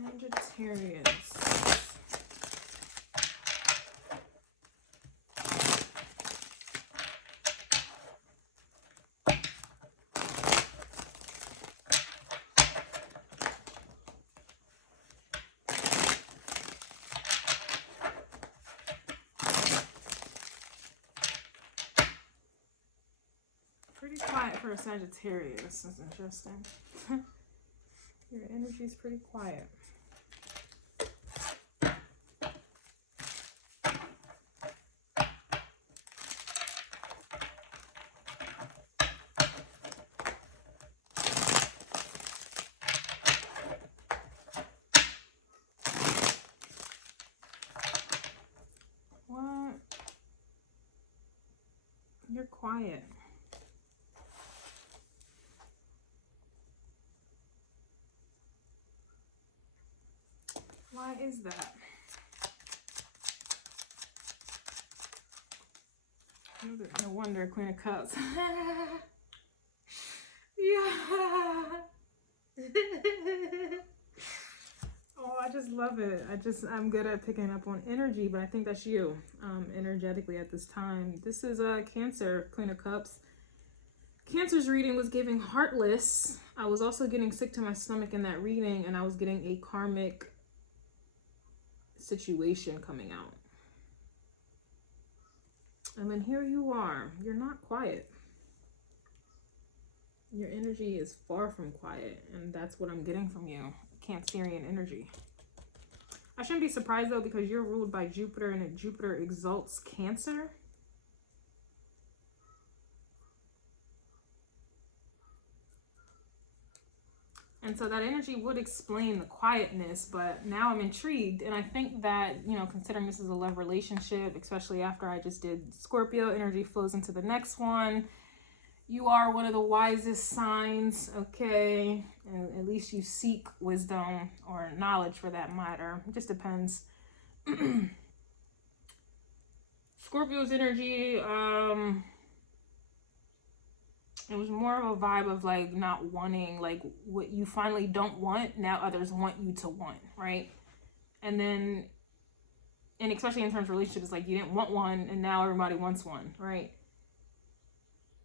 Sagittarius. Pretty quiet for a Sagittarius. That's interesting. Your energy is pretty quiet. What? You're quiet. Why is that? No wonder, Queen of Cups. Yeah. Oh, I just love it. I'm good at picking up on energy, but I think that's you, energetically at this time. This is Cancer, Queen of Cups. Cancer's reading was giving heartless. I was also getting sick to my stomach in that reading, and I was getting a karmic situation coming out. And then here you are. You're not quiet. Your energy is far from quiet, and that's what I'm getting from you. Cancerian energy. I shouldn't be surprised though, because you're ruled by Jupiter, and Jupiter exalts Cancer. And so that energy would explain the quietness, but now I'm intrigued. And I think that, you know, considering this is a love relationship, especially after I just did Scorpio, energy flows into the next one. You are one of the wisest signs, okay? And at least you seek wisdom or knowledge for that matter. It just depends. Scorpio's energy, it was more of a vibe of like not wanting, like what you finally don't want, now others want you to want, right? And then, and especially in terms of relationships, like you didn't want one and now everybody wants one, right?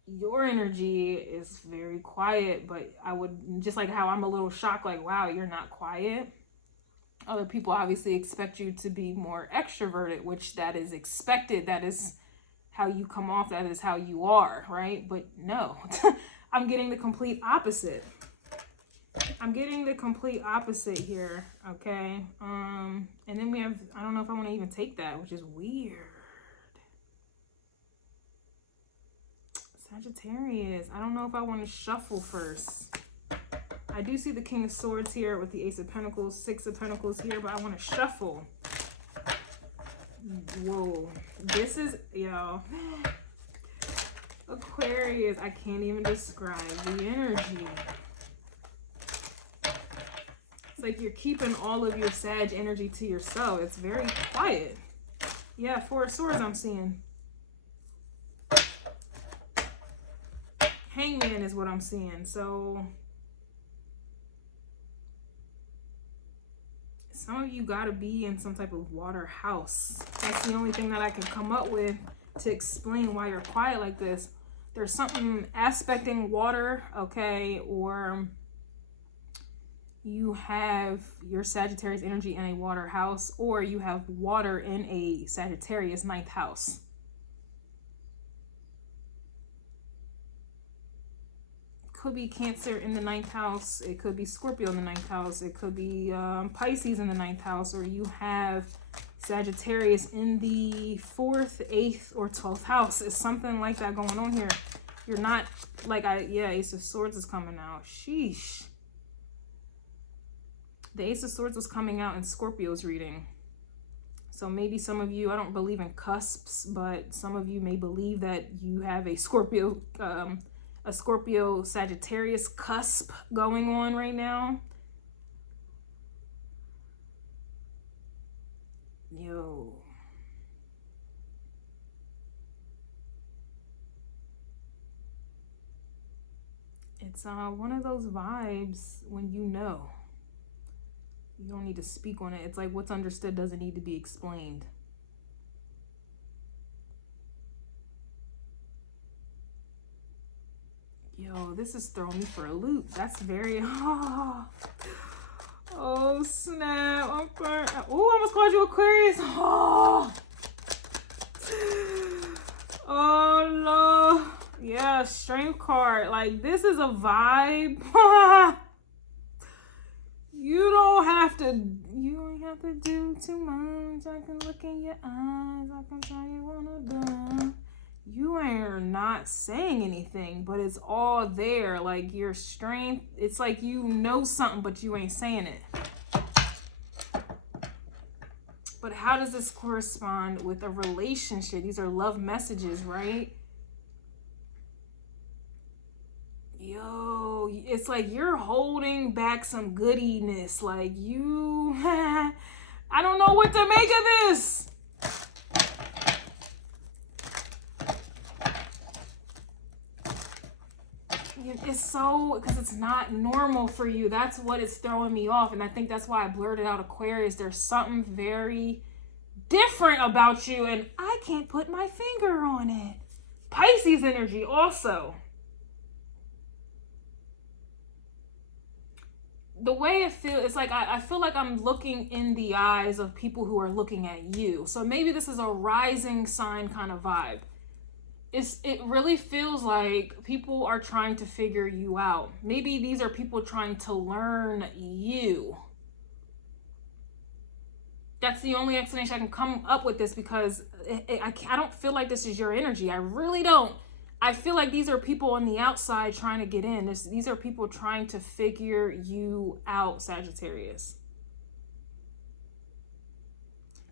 Your energy is very quiet, but I would, just like how I'm a little shocked, like, wow, you're not quiet. Other people obviously expect you to be more extroverted, which that is expected. That is how you come off, that is how you are, right? But no, I'm getting the complete opposite. I'm getting the complete opposite here, okay? And then we have, I don't know if I want to even take that, which is weird. Sagittarius, I don't know if I want to shuffle first. I do see the King of Swords here with the Ace of Pentacles, Six of Pentacles here, but I want to shuffle. Whoa, this is, yo, Aquarius, I can't even describe the energy. It's like you're keeping all of your Sag energy to yourself. It's very quiet. Yeah, Four of Swords I'm seeing. Hangman is what I'm seeing. So some of you gotta be in some type of water house. That's the only thing that I can come up with to explain why you're quiet like this. There's something aspecting water, okay, or you have your Sagittarius energy in a water house, or you have water in a Sagittarius 9th house. Could be Cancer in the 9th house. It could be Scorpio in the 9th house. It could be Pisces in the 9th house, or you have Sagittarius in the 4th, 8th, or 12th house. It's something like that going on here. You're not like, yeah, Ace of Swords is coming out. Sheesh. The Ace of Swords was coming out in Scorpio's reading. So maybe some of you, I don't believe in cusps, but some of you may believe that you have a Scorpio Sagittarius cusp going on right now. Yo. It's one of those vibes when you know. You don't need to speak on it. It's like what's understood doesn't need to be explained. Yo, this is throwing me for a loop. That's very... Oh, snap. I'm burnt. Oh, I almost called you Aquarius. Oh, no. Yeah, strength card. Like, this is a vibe. You don't have to do too much. I can look in your eyes. I can tell you wanna do. You are not saying anything, but it's all there. Like your strength, it's like you know something, but you ain't saying it. But how does this correspond with a relationship? These are love messages, right? Yo, it's like you're holding back some goodiness. Like you, I don't know what to make of this. It's so, because it's not normal for you. That's what is throwing me off. And I think that's why I blurted out Aquarius. There's something very different about you, and I can't put my finger on it. Pisces energy also. The way it feels, it's like I feel like I'm looking in the eyes of people who are looking at you. So maybe this is a rising sign kind of vibe. It really feels like people are trying to figure you out. Maybe these are people trying to learn you. That's the only explanation I can come up with this, because I don't feel like this is your energy. I really don't. I feel like these are people on the outside trying to get in. These are people trying to figure you out, Sagittarius.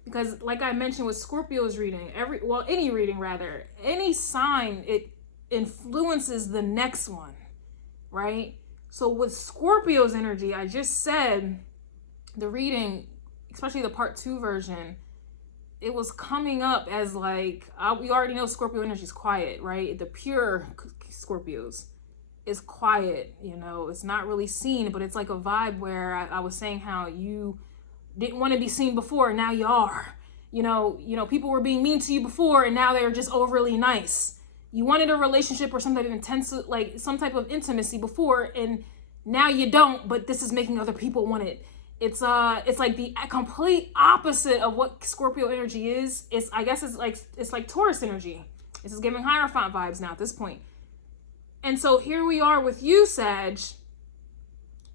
Because like I mentioned with Scorpio's reading, any reading rather, any sign, it influences the next one, right? So with Scorpio's energy, I just said the reading, especially the part 2 version, it was coming up as like, we already know Scorpio energy is quiet, right? The pure Scorpios is quiet, you know, it's not really seen, but it's like a vibe where I was saying how you didn't want to be seen before, and now you are. You know, people were being mean to you before, and now they're just overly nice. You wanted a relationship or some type of intense, like some type of intimacy before, and now you don't, but this is making other people want it. It's like the complete opposite of what Scorpio energy is. I guess it's like Taurus energy. This is giving Hierophant vibes now at this point. And so here we are with you, Sag.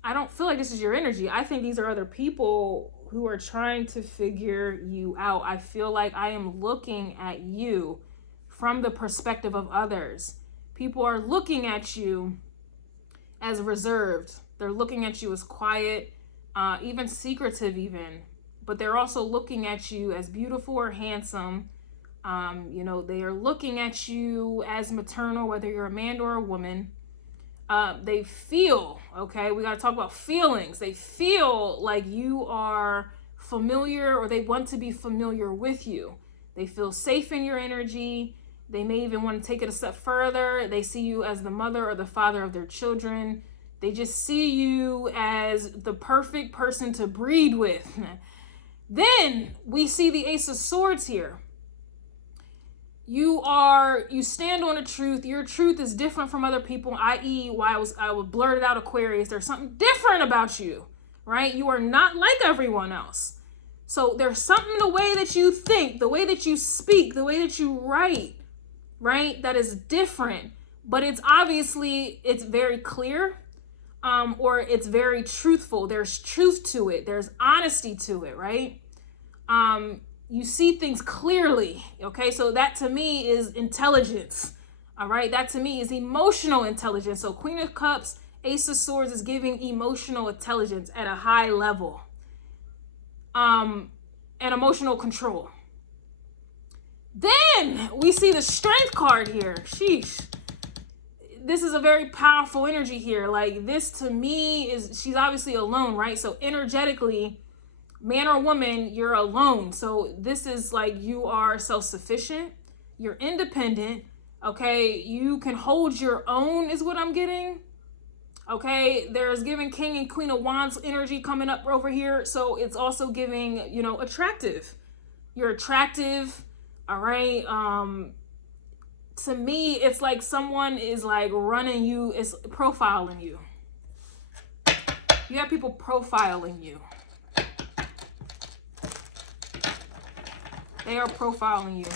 I don't feel like this is your energy. I think these are other people who are trying to figure you out. I feel like I am looking at you from the perspective of others. People are looking at you as reserved. They're looking at you as quiet, even secretive even. But they're also looking at you as beautiful or handsome. You know, they are looking at you as maternal, whether you're a man or a woman. They feel, okay, we got to talk about feelings. They feel like you are familiar, or they want to be familiar with you. They feel safe in your energy. They may even want to take it a step further. They see you as the mother or the father of their children. They just see you as the perfect person to breed with. Then we see the Ace of Swords here. You stand on a truth. Your truth is different from other people, i.e. why I was blurted out Aquarius. There's something different about you, right? You are not like everyone else. So there's something in the way that you think, the way that you speak, the way that you write, right? That is different, but it's very clear, or it's very truthful. There's truth to it. There's honesty to it, right? You see things clearly, okay? So that to me is intelligence, all right? That to me is emotional intelligence. So Queen of Cups, Ace of Swords is giving emotional intelligence at a high level, and emotional control. Then we see the Strength card here. Sheesh. This is a very powerful energy here. Like this to me she's obviously alone, right? So energetically, man or woman, you're alone. So this is like you are self-sufficient, you're independent, okay? You can hold your own is what I'm getting. Okay, there's giving King and Queen of Wands energy coming up over here. So it's also giving, you know, attractive. You're attractive, all right? To me, it's like someone is like running you, is profiling you. You have people profiling you. They are profiling you.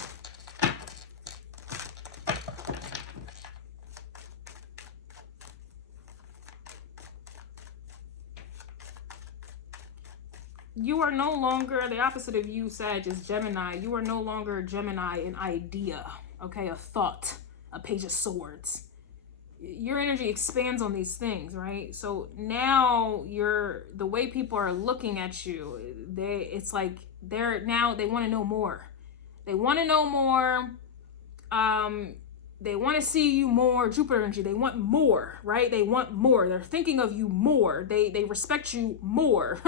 You are no longer, the opposite of you, Sag, is Gemini. You are no longer Gemini, an idea, okay? A thought, a page of swords. Your energy expands on these things, right? So now the way people are looking at you, it's like they want to know more. They want to know more. They want to see you more. Jupiter energy, they want more, right? They want more. They're thinking of you more. They respect you more.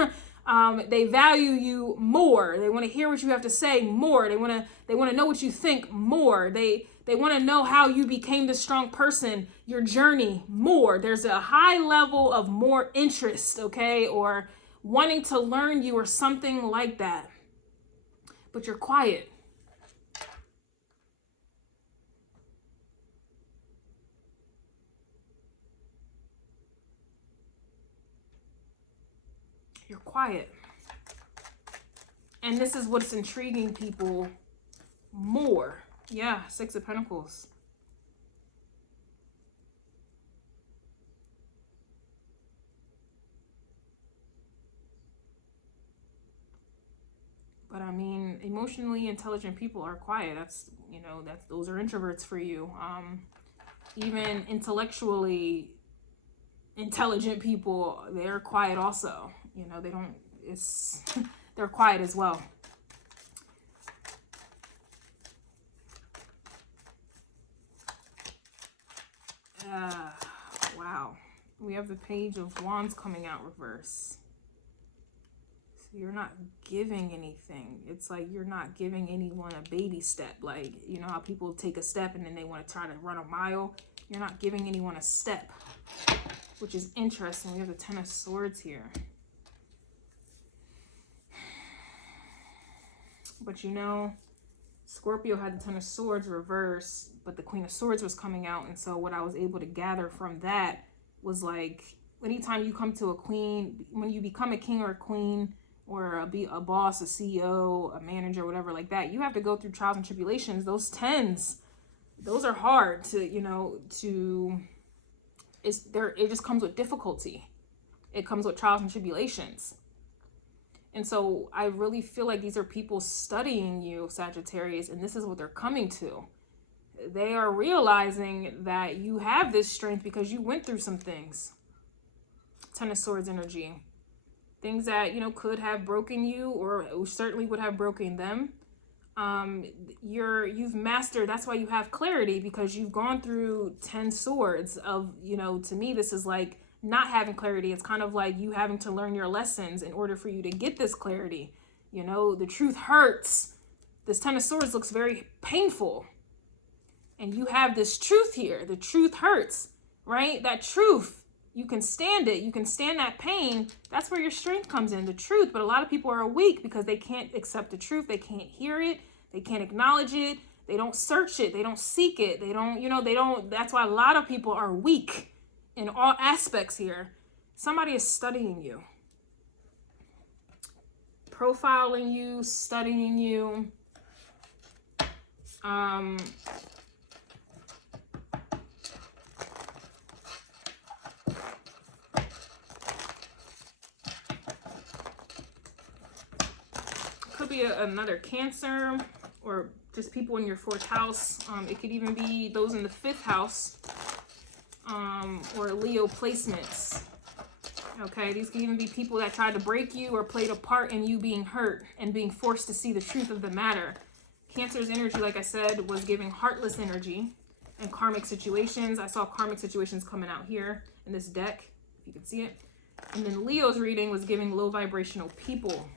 They value you more. They want to hear what you have to say more. They want to know what you think more. They want to know how you became this strong person, your journey more. There's a high level of more interest, okay? Or wanting to learn you or something like that. But you're quiet. You're quiet. And this is what's intriguing people more. Yeah, Six of Pentacles. But I mean, emotionally intelligent people are quiet. That's, you know, those are introverts for you. Even intellectually intelligent people, they're quiet also. You know, they don't, they're quiet as well. Wow. We have the Page of Wands coming out reverse. So you're not giving anything. It's like you're not giving anyone a baby step. Like, you know how people take a step and then they want to try to run a mile? You're not giving anyone a step, which is interesting. We have the Ten of Swords here. But you know, Scorpio had the Ten of Swords reverse, but the Queen of Swords was coming out. And so what I was able to gather from that was like, anytime you come to a queen, when you become a king or a queen, or a boss, a CEO, a manager, whatever like that, you have to go through trials and tribulations. Those tens, those are hard to, you know, it just comes with difficulty. It comes with trials and tribulations. And so I really feel like these are people studying you, Sagittarius, and this is what they're coming to. They are realizing that you have this strength because you went through some things. Ten of Swords energy. Things that, you know, could have broken you, or certainly would have broken them. You've mastered, that's why you have clarity, because you've gone through 10 swords of, you know, to me, this is like not having clarity. It's kind of like you having to learn your lessons in order for you to get this clarity. You know, the truth hurts. This Ten of Swords looks very painful. And you have this truth here. The truth hurts, right? That truth, you can stand it. You can stand that pain. That's where your strength comes in, the truth. But a lot of people are weak because they can't accept the truth. They can't hear it. They can't acknowledge it. They don't search it. They don't seek it. They don't, you know, that's why a lot of people are weak in all aspects here. Somebody is studying you, profiling you, studying you. Could be another Cancer, or just people in your 4th house. It could even be those in the 5th house, or Leo placements. Okay, these could even be people that tried to break you or played a part in you being hurt and being forced to see the truth of the matter. Cancer's energy, like I said, was giving heartless energy and karmic situations. I saw karmic situations coming out here in this deck, if you can see it. And then Leo's reading was giving low vibrational people.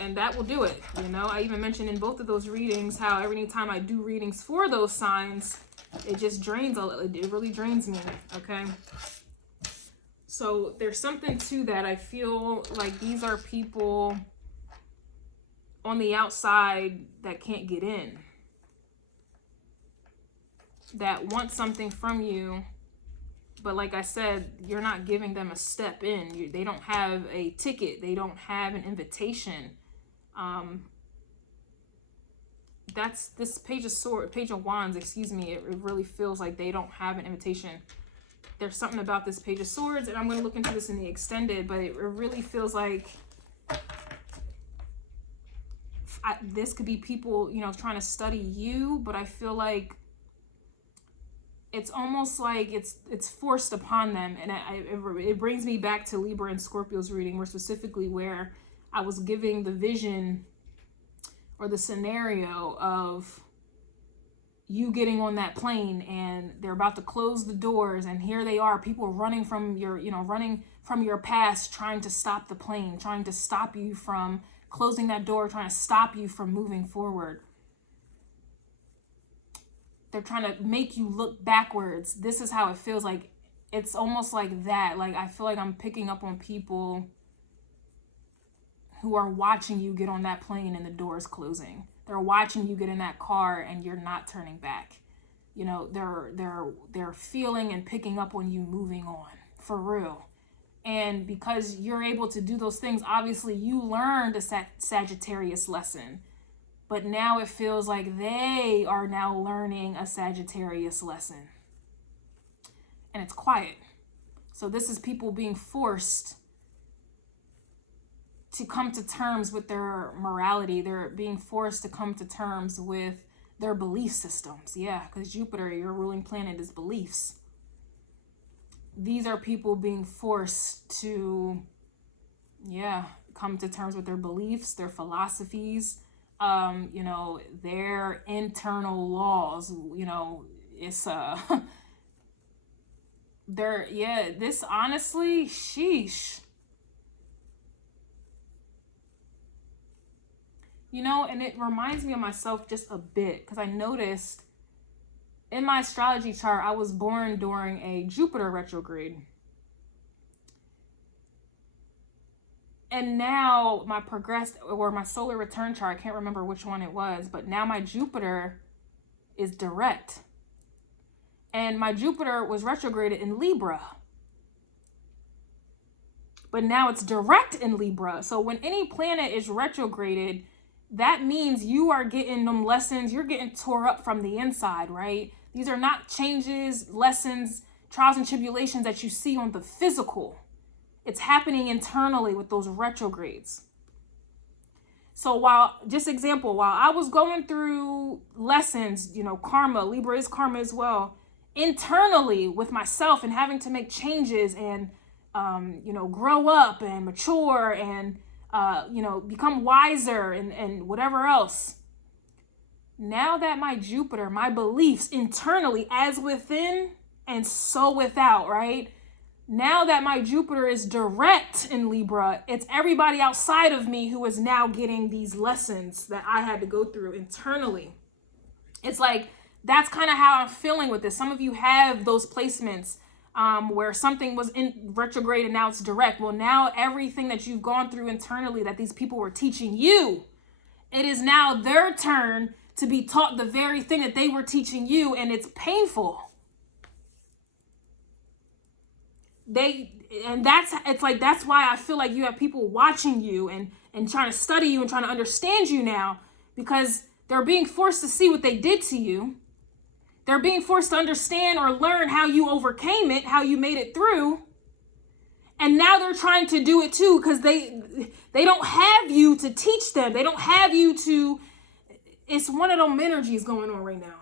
And that will do it. You know, I even mentioned in both of those readings how every time I do readings for those signs, It just drains, it really drains me, okay? So there's something to that. I feel like these are people on the outside that can't get in, that want something from you, but like I said, you're not giving them a step in. They don't have a ticket. They don't have an invitation. That's this page of wands, excuse me. It really feels like they don't have an invitation. There's something about this page of swords, and I'm going to look into this in the extended, but it really feels like this could be people, you know, trying to study you, but I feel like it's almost like it's forced upon them. And it brings me back to Libra and Scorpio's reading, more specifically where I was giving the vision or the scenario of you getting on that plane and they're about to close the doors, and here they are, people running from your, you know, running from your past, trying to stop the plane, trying to stop you from closing that door, trying to stop you from moving forward. They're trying to make you look backwards. This is how it feels like. It's almost like that. Like, I feel like I'm picking up on people who are watching you get on that plane and the door's closing. They're watching you get in that car and you're not turning back. You know, they're feeling and picking up on you moving on, for real. And because you're able to do those things, obviously you learned a Sagittarius lesson. But now it feels like they are now learning a Sagittarius lesson. And it's quiet. So this is people being forced to come to terms with their morality. They're being forced to come to terms with their belief systems. Yeah, because Jupiter, your ruling planet, is beliefs. These are people being forced to, yeah, come to terms with their beliefs, their philosophies, you know, their internal laws. You know, it's yeah, this honestly, sheesh. You know, and it reminds me of myself just a bit, because I noticed in my astrology chart, I was born during a Jupiter retrograde. And now my my solar return chart, I can't remember which one it was, but now my Jupiter is direct. And my Jupiter was retrograded in Libra. But now it's direct in Libra. So when any planet is retrograded, that means you are getting them lessons. You're getting tore up from the inside, right? These are not changes, lessons, trials and tribulations that you see on the physical. It's happening internally with those retrogrades. So while I was going through lessons, you know, karma, Libra is karma as well, internally with myself, and having to make changes and, you know, grow up and mature and, you know, become wiser and whatever else. Now that my Jupiter, my beliefs internally, as within and so without, right? Now that my Jupiter is direct in Libra, it's everybody outside of me who is now getting these lessons that I had to go through internally. It's like, that's kind of how I'm feeling with this. Some of you have those placements where something was in retrograde and now it's direct. Well, now everything that you've gone through internally that these people were teaching you, it is now their turn to be taught the very thing that they were teaching you, and it's painful. That's why I feel like you have people watching you and trying to study you and trying to understand you now, because they're being forced to see what they did to you. They're being forced to understand or learn how you overcame it, how you made it through. And now they're trying to do it too, because they don't have you to teach them. They don't have you to, it's one of them energies going on right now.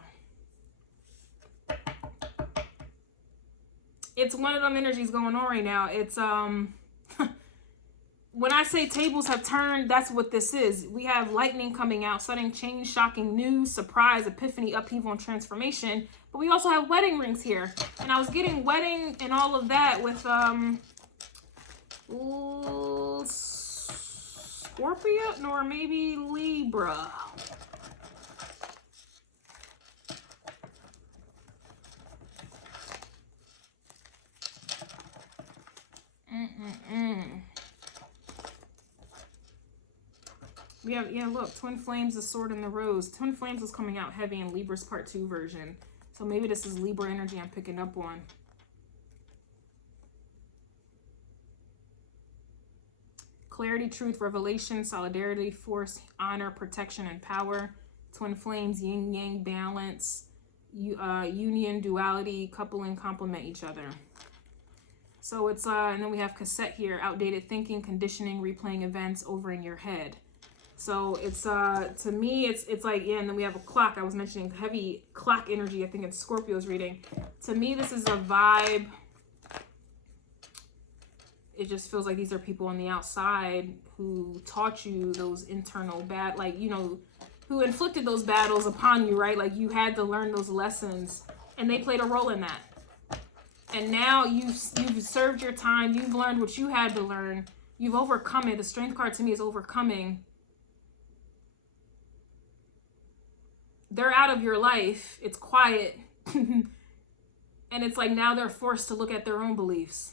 It's one of them energies going on right now. It's, when I say tables have turned, that's what this is. We have lightning coming out, sudden change, shocking news, surprise, epiphany, upheaval, and transformation. But we also have wedding rings here. And I was getting wedding and all of that with Scorpio, or maybe Libra. We have, yeah, look, Twin Flames, the Sword and the Rose. Twin Flames was coming out heavy in Libra's Part 2 version. So maybe this is Libra energy I'm picking up on. Clarity, truth, revelation, solidarity, force, honor, protection, and power. Twin Flames, yin yang, balance, union, duality, coupling, complement each other. So it's and then we have cassette here, outdated thinking, conditioning, replaying events over in your head. So it's to me it's like, yeah, and then we have a clock. I was mentioning heavy clock energy, I think it's Scorpio's reading. To me, this is a vibe. It just feels like these are people on the outside who taught you those internal bad, like, you know, who inflicted those battles upon you, right? Like you had to learn those lessons and they played a role in that. And now you've served your time. You've learned what you had to learn. You've overcome it. The Strength card to me is overcoming. They're out of your life. It's quiet. And it's like now they're forced to look at their own beliefs.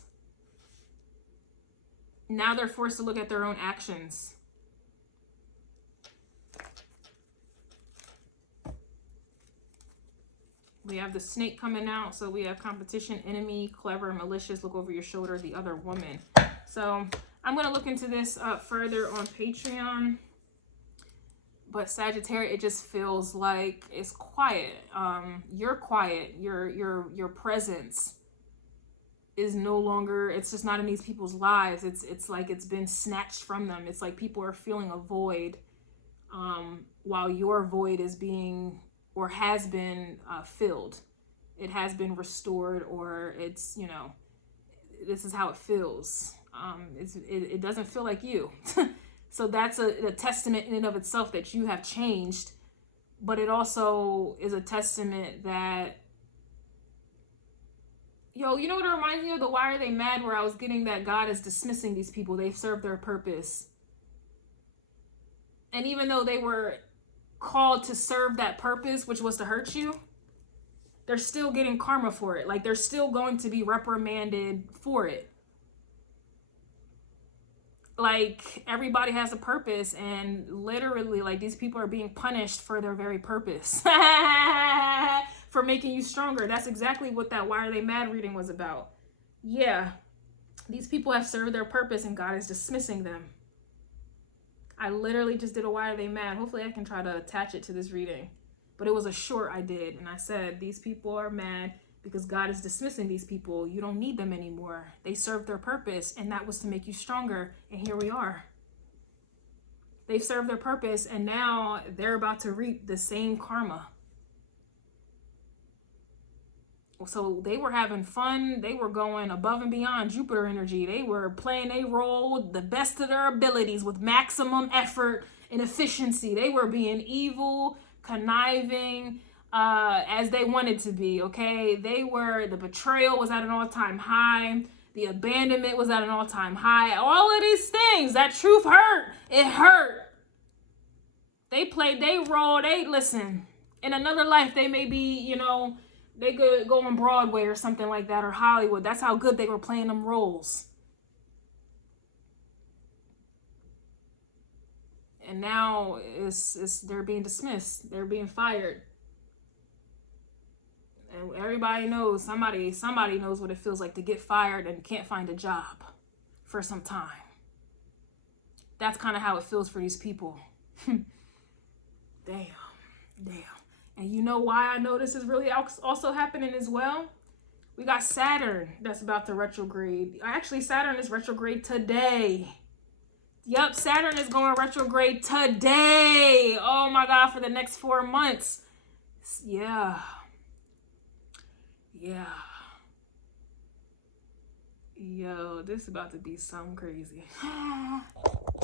Now they're forced to look at their own actions. We have the Snake coming out. So we have competition, enemy, clever, malicious, look over your shoulder, the other woman. So I'm going to look into this further on Patreon. But Sagittarius, it just feels like it's quiet. You're quiet. Your presence is no longer, it's just not in these people's lives. It's like it's been snatched from them. It's like people are feeling a void while your void is being or has been filled. It has been restored, or it's, you know, this is how it feels. It doesn't feel like you. So that's a testament in and of itself that you have changed, but it also is a testament that, yo, you know what it reminds me of? The Why Are They Mad? Where I was getting that God is dismissing these people. They've served their purpose. And even though they were called to serve that purpose, which was to hurt you, they're still getting karma for it. Like they're still going to be reprimanded for it. Like everybody has a purpose, and literally like these people are being punished for their very purpose. For making you stronger. That's exactly what that Why Are They Mad reading was about. Yeah, these people have served their purpose and God is dismissing them. I literally just did a Why Are They Mad? Hopefully I can try to attach it to this reading. But it was a short I did, and I said these people are mad because God is dismissing these people. You don't need them anymore. They served their purpose, and that was to make you stronger. And here we are. They've served their purpose, and now they're about to reap the same karma. So they were having fun. They were going above and beyond Jupiter energy. They were playing a role the best of their abilities with maximum effort and efficiency. They were being evil, conniving, as they wanted to be, okay? The betrayal was at an all-time high. The abandonment was at an all-time high. All of these things, that truth hurt. It hurt. They played their role. Listen, in another life, they may be, you know, they could go on Broadway or something like that, or Hollywood. That's how good they were playing them roles. And now they're being dismissed. They're being fired. And everybody knows, somebody knows what it feels like to get fired and can't find a job for some time. That's kind of how it feels for these people. Damn. And you know why I know this is really also happening as well? We got Saturn that's about to retrograde. Actually, Saturn is retrograde today. Yep, Saturn is going retrograde today. Oh my God, for the next 4 months. Yeah. Yo, this is about to be something crazy.